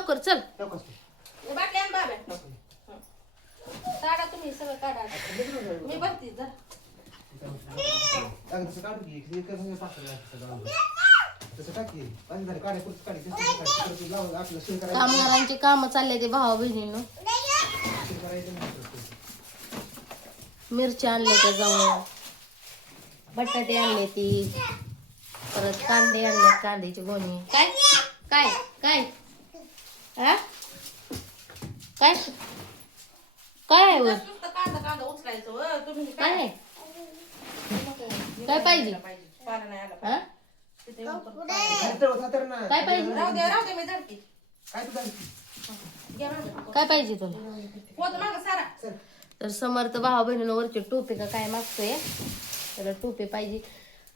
लवकर चल. बाटल्या आण बाबा. काढा तुम्ही सगळं काढा. मी भरती जा. कामगारांची काम चालले ते भावा बहिणीनं. मिरची आणले त्या जाऊन, बटाटे आणले ती, परत कांदे आणले, कांद्याची गोणी. काय काय काय हा काय काय आहे वर? कांदा उचलायचं तुम्ही काय आहे? काय पाहिजे? पारा नाही आला. हा? काय पाहिजे? राहू दे मी धरते. काय पाहिजे तुला? होत मागं सारा. तर समर्थ भावा बहिणीनं वरची टोपी का काय मागतोय, त्याला टोपी पाहिजे.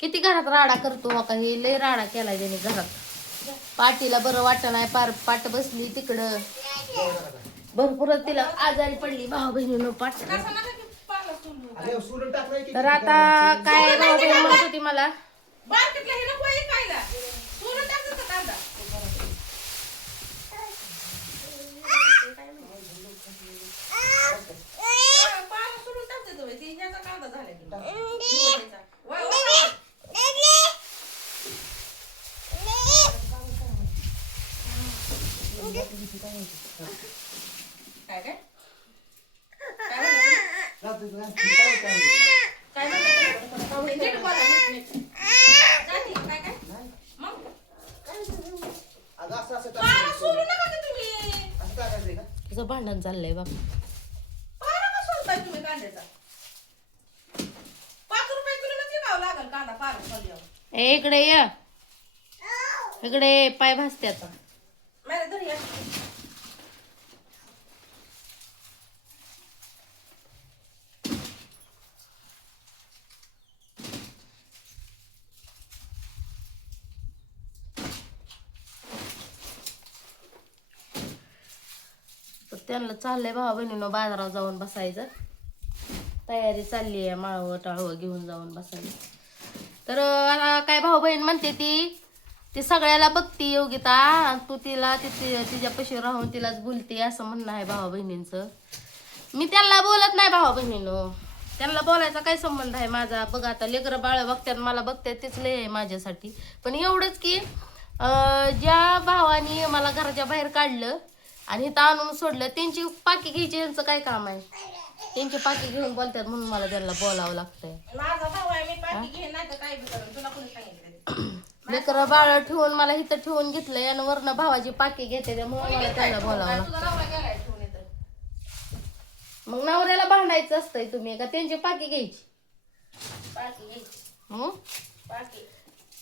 किती घरात राडा करतो का, हे लय राडा केलाय त्याने घरात. पाटीला बरं वाटत नाही, पाट बसली तिकडं, भरपूर तिला आजारी पडली भावा बहिणीनं पाट. तर आता काय भावा बहिणी म्हणत होती मला, बारकीतलं हे नको आहे खायला. सोडून टाकतो का कांदा? पारा सोडून टाकते तुम्ही. ती ह्याचा कांदा झाला की. निवडायचा. वा, वा, वा. काय काय? काय म्हणतो? नीट बोला, नीट. जाती, काय काय? मग? पारा सोडू नका का तुम्ही? तुझं भांडण चाललंय बाप. पारा का सोडताय तुम्ही कांद्याचा? 5 रुपये किलोनं विकावं लागेल कांदा पारा सोडल्यावर. ए इकडे ये, इकडे ये, पाय भासत्यात. मला घरी या. तर त्यांना चाललंय भावा बहिणीनं बाजारात जाऊन बसायचं. तयारी चालली आहे, माळवं टाळवं घेऊन जाऊन बसायचं. तर आता काय भाऊ बहीण म्हणते ती सगळ्याला बघती योगिता, तू तिला तिच्यापाशी राहून तिलाच बोलते असं म्हणणं आहे भावा बहिणींचं. मी त्यांना बोलत नाही भावा बहिणीनं, त्यांना बोलायचा काय संबंध आहे माझा. बघ आता लेकरं बाळ बघतात, मला बघतात, तेच लय आहे माझ्यासाठी. पण एवढंच की ज्या भावानी मला घराच्या बाहेर काढलं आणि इथं आणून सोडलं, त्यांची पाकी घ्यायची यांचं काय काम आहे. त्यांची पाकी घेऊन बोलतात म्हणून मला त्यांना बोलावं लागतंय. माझा भाऊ आहे, मी पाठी घेईन नाही तर काय बी करेन. तुला कोणी सांगितलं? लेकरं बाळ ठेवून मला इथं ठेवून घेतलंय आणि वरनं भावाची पाकी घेते म्हणून मला त्यांना बोलावं तुझा लागतं. नवरा गेलाय ठेवून इथं. मग नवऱ्याला भांडायचं असतंय तुम्ही का त्यांची पाकी घ्यायची? पाठी घ्यायची. हं? पाठी.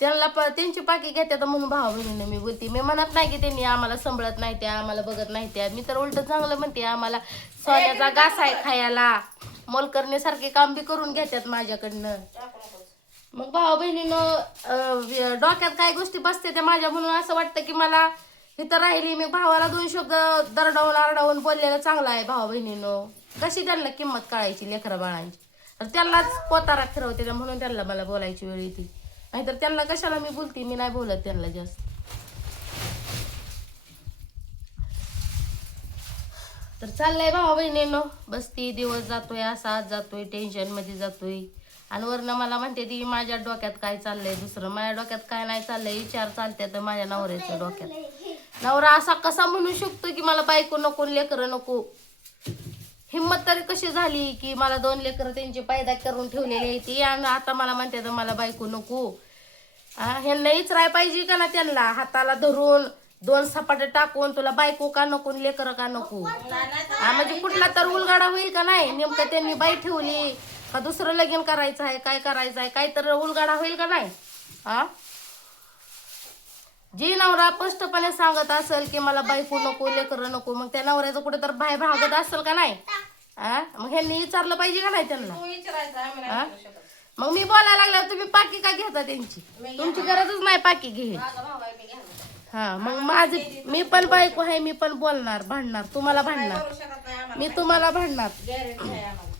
त्यांना त्यांची पाकी घेतात म्हणून भावा बहिणीने मी बोलते. मी म्हणत नाही की त्यांनी आम्हाला सांभाळत नाही, त्या आम्हाला बघत नाही. त्या मी तर उलट चांगलं म्हणते, आम्हाला सोन्याचा घास आहे खायला, मोलकरण्यासारखे काम बी करून घेतात माझ्याकडनं. मग भावा बहिणीनं डोक्यात काय गोष्टी बसते त्या माझ्या, म्हणून असं वाटतं की मला इथं राहिली मी भावाला 2 शब्द दरडावून आरडावून बोललेलं चांगलं आहे. भावा बहिणीनं कशी त्यांना किंमत कळायची लेकरा बाळांची, तर त्यांनाच पोतारात फिरवते म्हणून त्यांना मला बोलायची वेळ येते. नाहीतर त्यांना कशाला मी बोलते, मी नाही बोलत त्यांना जास्त. तर चाललंय भावा बहिणीनं, बसती दिवस जातोय असाच जातोय, टेन्शन मध्ये जातोय. आणि वरनं मला म्हणते ती माझ्या डोक्यात काय चाललंय, दुसरं माझ्या डोक्यात काय नाही चाललंय. विचार चालते तर माझ्या नवऱ्याच्या डोक्यात. नवरा असा कसा म्हणू शकतो की मला बायको नको, लेकरं नको. हिंमत तरी कशी झाली की मला 2 लेकरं त्यांची पैदा करून ठेवलेली आहे ती, आणि आता मला म्हणते तर मला बायको नको. ह्यांना इचराय पाहिजे का ना त्यांना, हाताला धरून 2 सपाटे टाकून तुला बायको का नको, लेकरं का नको. म्हणजे कुठला तर उलगाडा होईल का नाही. नेमकं त्यांनी बाई ठेवली का दुसरं लगीन करायचं आहे, काय करायचं आहे, काय तर उलगाडा होईल का नाही. जी नवरा स्पष्टपणे सांगत असेल की मला बायको नको, लेकरं नको, मग त्या नवऱ्याचं कुठे तर बाहेर भागत असेल का नाही. मग ह्यांनी विचारलं पाहिजे का नाही त्यांना. तू विचारायचं आम्ही नाही विचारू शकत. मग मी बोलायला लागल्यावर तुम्ही पाकी का घेता त्यांची, तुमची गरजच नाही पाकी घे. माझा भाऊ आहे, मी घ्यायला. मग माझी मी पण बायको आहे, मी पण बोलणार, भांडणार, तुम्हाला भांडणार, करू शकत नाही आम्हाला. मी तुम्हाला भांडणार. गॅरंटी आहे आम्हाला.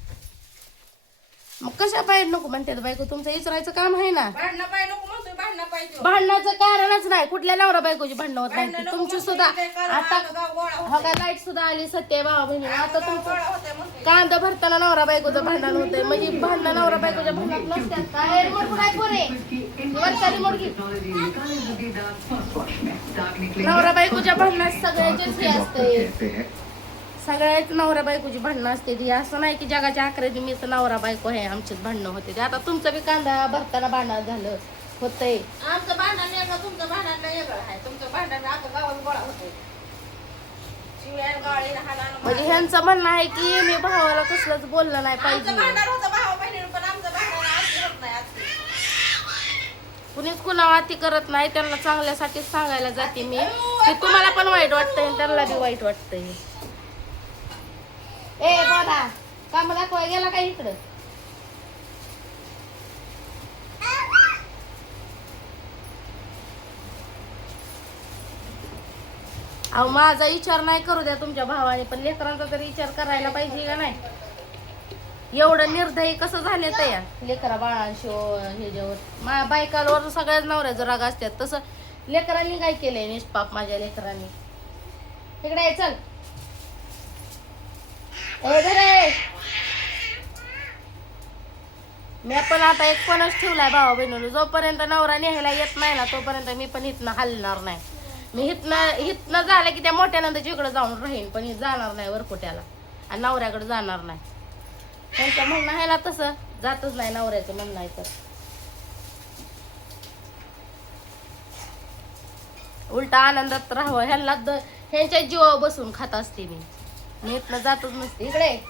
मग कशा पाहिजे नको म्हणते बायको, तुमचं इचरायचं काम आहे ना. भांडणं पाय नको म्हणतोय, भांडणं पाहिजे. भांडणाचं कारणच नाही, कुठल्या नवरा बायकोची भांडणं होत नाही. भांडणं नको तुमची म्हणतोय, सुद्धा ते कारण आता माझं गाव गोळा होतंय. हो का लाईट सुद्धा आली सत्य भावा बहिणी. आता गाव तुमचं गोळा होतंय म्हणतोय. कांदा भरताना नवरा बायकोचं भांडण होतंय, म्हणजे भांडणं नवरा बायकोच्या भांडणात नसतात काय. मोडकून आहे पोरे, वरचाली मोडकी. नवरा बायकोच्या भांडणात सगळ्याचेच हे असते, सगळ्याच नवरा बायकोची भांडणं असते ती. असं नाही की जगाच्या आखरेदी मीच नवरा बायको आहे आमचीच भांडणं होते. आता तुमचं बी कांदा भरताना भांडण झालं होतंय. आमचं भांडण वेगळं, तुमचं भांडण वेगळं आहे. तुमचं भांडण आता गावात गोळा होतंय. शिव्या गाळी हाणानं म्हणजे ह्यांचं म्हणणं आहे की मी भावाला कसलंच बोललं नाही आमचं पाहिजे. भांडण होतं भावा बहिणीनं, पण आमचं भांडण आज होत नाही. आज कुणीच कुणावर अति करत नाही, त्यांना चांगल्यासाठीच सांगायला जाते मी की तुम्हाला पण वाईट वाटतंय आणि त्यांना बी वाईट वाटतंय. ए बोला काम दाखवा गेला काय इकडं. अहो माझा विचार नाही करू द्या तुमच्या भावाने, पण लेकरांचा तरी विचार करायला पाहिजे का नाही. एवढं निर्दयी कसं झाले या लेकरा बाळांशिव ह्याच्यावर. बायकांवर सगळ्याच नवऱ्याचं राग असतात, तसं लेकरांनी काय केलंय निष्पाप माझ्या लेकरांनी. इकडे ये, चल ए घरे. मी पण आता एक पणच ठेवलाय भावा बहिणीला, जोपर्यंत नवरा न्यायला येत नाही ना तोपर्यंत मी पण इथनं हलणार नाही. मी हितनं झालं की त्या मोठ्या नंदाच्या इकडे जाऊन राहीन, पण हे जाणार नाही वरकोट्याला आणि नवऱ्याकडे जाणार नाही. त्यांचं म्हणणं आहे ना तसं जातच नाही नवऱ्याचं म्हणणं आहे तर. उलटा आनंदात राहावं ह्यांना ह्यांच्या जीवावर बसून खात असते मी इथनं जातच नसते. इकडे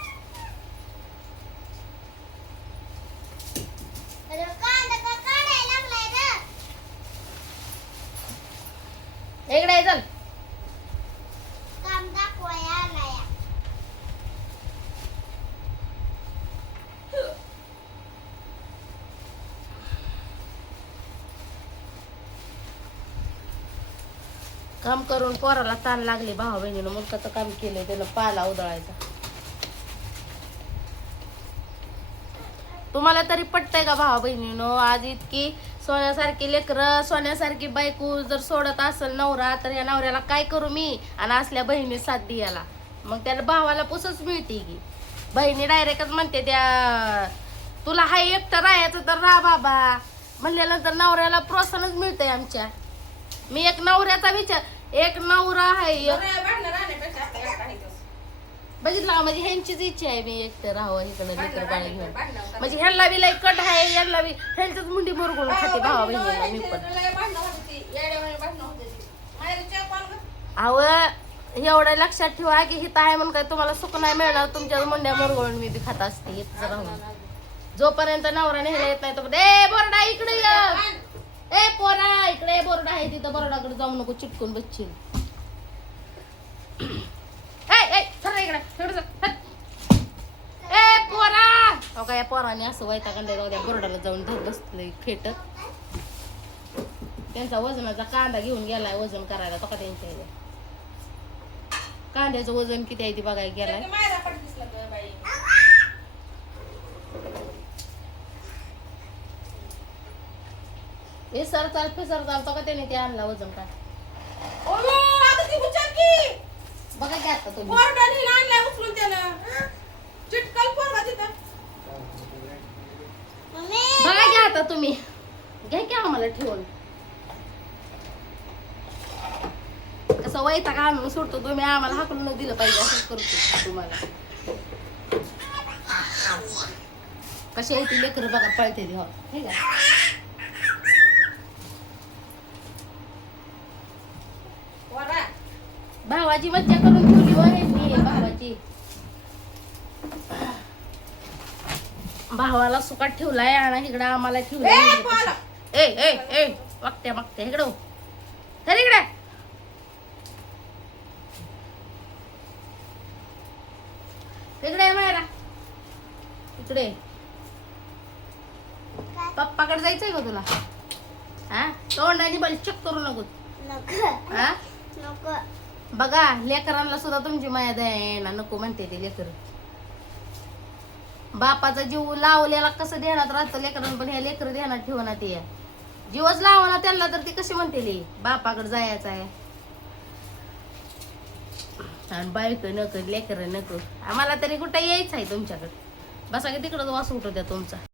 इकडे चल. काम करून पोराला ताण लागले भावा बहिणीनं, मुलकाचं काम केलंय त्याला पाला उधळायचा. तुम्हाला तरी पटतंय का भावा बहिणीनं. आज इतकी सोन्यासारखी लेकरं सोन्यासारखी बायको जर सोडत असेल नवरा, तर या नवऱ्याला काय करू मी. आणि असल्या बहिणी साथ द्यायला मग त्याला भावाला पुसच मिळते की. बहिणी डायरेक्टच म्हणते त्या तुला हाय एकटं राहायचं तर राहा बाबा म्हणल्यानंतर नवऱ्याला प्रोत्साहनच मिळतंय आमच्या. मी एक नवऱ्याचा विचार, एक नवरा आहे भांडणं राहण्यापेक्षा आपल्या एकटा आहे तसं. बघितलं म्हणजे ह्यांचीच इच्छा आहे मी एकटं राहावं इकडं लेकर बाळ घेऊन. भांडणं म्हणजे ह्यांना बी लई कट आहे, यांना बी ह्यांच्याच मुंडी मुरगुळ खाते भावा बहिणीला मी पण. भांडणं होती ती, येड्यावानी भांडणं होती ती. माझ्या चहा पान गं. अहो एवढं लक्षात ठेवा की हिथं आहे म्हणून काय तुम्हाला सुख नाही मिळणार. तुमच्या मुंड्या मुरगुळून मी बी खात असते इथं राहून. जोपर्यंत नवरा नेहला येत नाही तोपर्यंत ए बोरडा इकडे ये, ए पोरा इकडे बोरडा आहे तिथं, बोरडाकडे जाऊ नको चिटकून बसशील. ए पोरा हो का या पोराने असं वैतागंडे जाऊ द्या बोरडाला जाऊन धर बसलंय फेटत. त्यांचा वजनाचा कांदा घेऊन गेलाय वजन करायला. तो का त्यांच्या इथे कांद्याचं वजन किती आहे ती बघायला गेलाय. ते मायरा पण दिसला तुझ्या बाई. हे सर चाल फिसर चालतो का त्याने ते आणला वजन काय. ओ आता ती उचल की. बघा की आता तुम्ही बोर्डाने आणलाय उचलून त्यानं. चिटकल पोरगा तिथं. बघा की आता तुम्ही घ्या की आम्हाला ठेवून. कसं वैताग आणून सोडतो तुम्ही, आम्हाला हाकलून दिलं पाहिजे असं करतो तुम्हाला. कशी आहे ती लेकर बघा पळते ती. हो ठीक आहे पोरा. भावाची मज्जा करून ठेवली हो भावाची. भावाला सुकाट ठेवलाय आणि इकडं आम्हाला ए ठेवलंय. पोरा. ए ए ए मागते मागते इकडं तर इकडे. इकडे मायरा इकडे. पप्पाकडे जायचंय का तुला. हा तोंडाने बल चेक करू नको. हा बघा लेकरांना सुद्धा तुमची माया दया ना नको म्हणते ते लेकर. बापाचा जीव लावलेला कसं ध्यानात राहतं लेकरांना, पण ह्या लेकरं ध्यानात ठेवणार ते जीवच लावणार त्यांना, तर ती कशी म्हणते बापाकडे जायचं आहे. आणि बायको नको, लेकरं नको, आम्हाला तरी कुठं यायचं आहे तुमच्याकडे. बसा की तिकडं वास उठू द्या तुमचा.